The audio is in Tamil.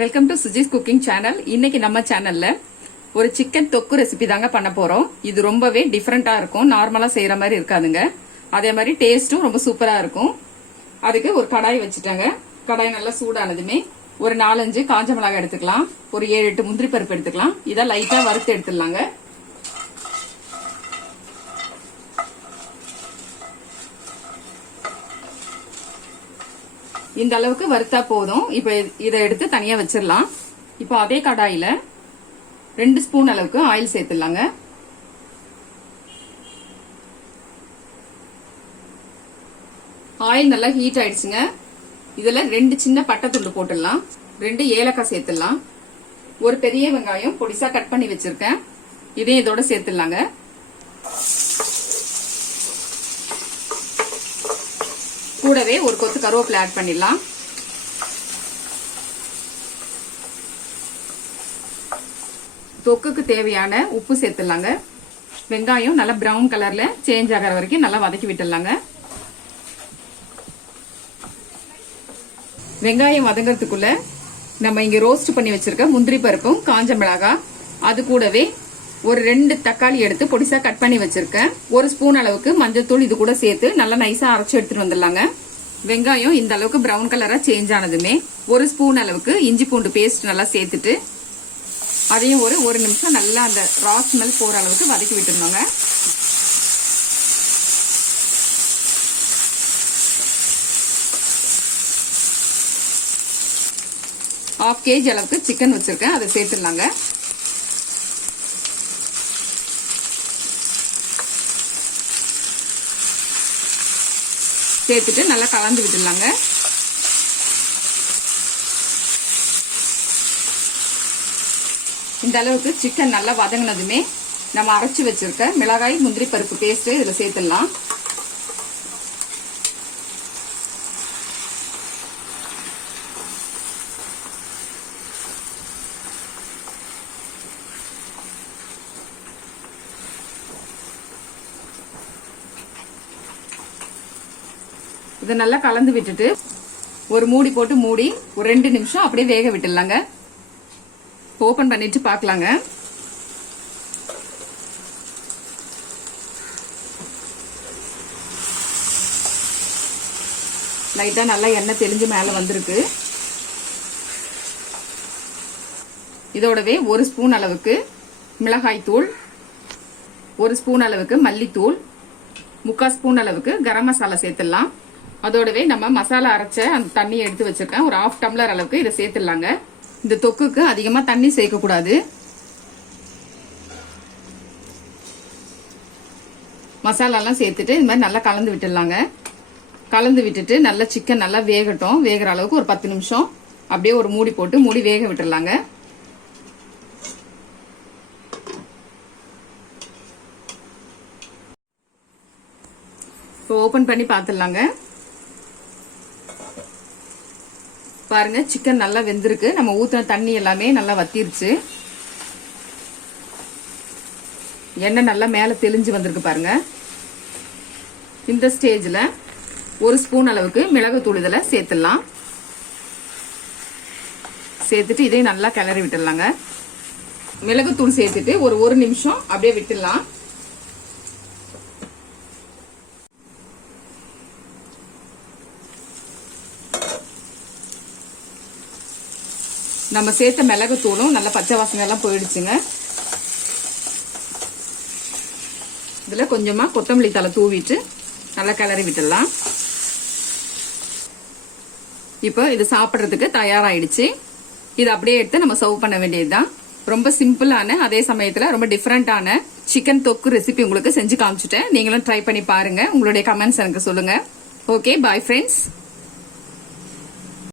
Welcome to Suji's cooking channel. இன்னைக்கு நம்ம சேனல்ல ஒரு சிக்கன் தொக்கு ரெசிபி தாங்க பண்ண போறோம். இது ரொம்பவே டிஃபரெண்டா இருக்கும். நார்மலா செய்யற மாதிரி இருக்காதுங்க. அதே மாதிரி டேஸ்டும் ரொம்ப சூப்பரா இருக்கும். அதுக்கு ஒரு கடாய் வச்சுட்டாங்க. கடாய் நல்லா சூடானதுமே ஒரு 4-5 காஞ்ச மிளகாய் எடுத்துக்கலாம். ஒரு 7-8 முந்திரி பருப்பு எடுத்துக்கலாம். இதை லைட்டா வறுத்து எடுத்துடலாங்க. இந்த அளவுக்கு வறுத்தா போதும். இப்ப இதை எடுத்து தனியா வச்சிடலாம். இப்போ அதே கடாயில 2 ஸ்பூன் அளவுக்கு ஆயில் சேர்த்துடலாங்க. ஆயில் நல்லா ஹீட் ஆயிடுச்சுங்க. இதுல 2 சின்ன பட்டை துண்டு போட்டுடலாம். 2 ஏலக்காய் சேர்த்துடலாம். ஒரு பெரிய வெங்காயம் பொடிசா கட் பண்ணி வச்சிருக்கேன். இதையும் இதோட சேர்த்துடலாங்க. கூடவே ஒரு கொத்து கருவேப்பிலை ஆட் பண்ணிடலாம். தொக்குக்கு தேவையான உப்பு சேர்த்துடலாங்க. வெங்காயம் நல்லா பிரவுன் கலர்ல சேஞ்ச் ஆகிற வரைக்கும் நல்லா வதக்கி விட்டுடலாங்க. வெங்காயம் வதங்கிறதுக்குள்ள நம்ம இங்க ரோஸ்ட் பண்ணி வச்சிருக்க முந்திரி பருப்பும் காஞ்ச மிளகாய், அது கூடவே ஒரு 2 தக்காளி எடுத்து பொடிசா கட் பண்ணி வச்சிருக்கேன். 1 ஸ்பூன் அளவுக்கு மஞ்சள்தூள் இது கூட சேர்த்து நல்லா நைஸா அரைச்சு எடுத்துட்டு வந்துடலாங்க. வெங்காயம் இந்த அளவுக்கு பிரவுன் கலரா சேஞ்ச் ஆனதுமே 1 ஸ்பூன் அளவுக்கு இஞ்சி பூண்டு பேஸ்ட் நல்லா சேர்த்துட்டு அதையும் ஒரு நிமிஷம் நல்லா அந்த ரா ஸ்மெல் போற அளவுக்கு வதக்கி விட்டுருந்தோங்க. ½ kg அளவுக்கு சிக்கன் வச்சிருக்கேன். அதை சேர்த்துடலாங்க. சேர்த்துட்டு நல்லா கலந்து விட்டுடலாங்க. இந்த அளவுக்கு சிக்கன் நல்லா வதங்கினதுமே நம்ம அரைச்சு வச்சிருக்க மிளகாய் முந்திரி பருப்பு பேஸ்ட் இதுல சேர்த்துடலாம். இதை நல்லா கலந்து விட்டுட்டு ஒரு மூடி போட்டு மூடி ஒரு 2 நிமிஷம் அப்படியே வேக விட்டுடலாங்க. ஓபன் பண்ணிட்டு பார்க்கலாங்க. லைட்டா நல்லா எண்ணெய் தெளிஞ்சு மேல வந்திருக்கு. இதோடவே 1 ஸ்பூன் அளவுக்கு மிளகாய் தூள், 1 ஸ்பூன் அளவுக்கு மல்லித்தூள், 3/4 ஸ்பூன் அளவுக்கு கரம் மசாலா சேர்த்துடலாம். அதோடவே நம்ம மசாலா அரைச்ச அந்த தண்ணியை எடுத்து வச்சிருக்கேன். ஒரு 1/2 டம்ளர் அளவுக்கு இதை சேர்த்துடலாங்க. இந்த தொக்குக்கு அதிகமா தண்ணி சேர்க்க கூடாது. மசாலா எல்லாம் சேர்த்துட்டு இந்த மாதிரி நல்லா கலந்து விட்டுடலாங்க. கலந்து விட்டுட்டு நல்லா சிக்கன் நல்லா வேகட்டும். வேகிற அளவுக்கு ஒரு 10 நிமிஷம் அப்படியே ஒரு மூடி போட்டு மூடி வேக விட்டுடலாங்க. இப்போ ஓபன் பண்ணி பார்த்துடலாங்க. பாருங்க, சிக்கன் நல்லா வெந்திருக்கு. நம்ம ஊத்தின தண்ணி எல்லாமே நல்லா வத்திருச்சு. எண்ணெய் நல்லா மேல தெளிஞ்சு வந்திருக்கு பாருங்க. இந்த ஸ்டேஜ்ல 1 ஸ்பூன் அளவுக்கு மிளகுத்தூள் இதுல சேர்த்துடலாம். சேர்த்துட்டு இதையும் நல்லா கிளறி விட்டுடலாங்க. மிளகுத்தூள் சேர்த்துட்டு ஒரு நிமிஷம் அப்படியே விட்டுடலாம். நம்ம சேர்த்த மிளகுத்தூளும் நல்ல பச்சை வாசனை எல்லாம் போயிடுச்சுங்க. இதுல கொஞ்சமா கொத்தமல்லி தழை தூவிட்டு நல்லா கிளறி விட்டுடலாம். இப்போ இது சாப்பிட்றதுக்கு தயாராயிடுச்சு. இது அப்படியே எடுத்து நம்ம சர்வ் பண்ண வேண்டியதுதான். ரொம்ப சிம்பிளான அதே சமயத்துல ரொம்ப டிஃபரெண்டான சிக்கன் தொக்கு ரெசிபி உங்களுக்கு செஞ்சு காமிச்சிட்டேன். நீங்களும் ட்ரை பண்ணி பாருங்க. உங்களுடைய கமெண்ட்ஸ் எனக்கு சொல்லுங்க. Okay, bye friends.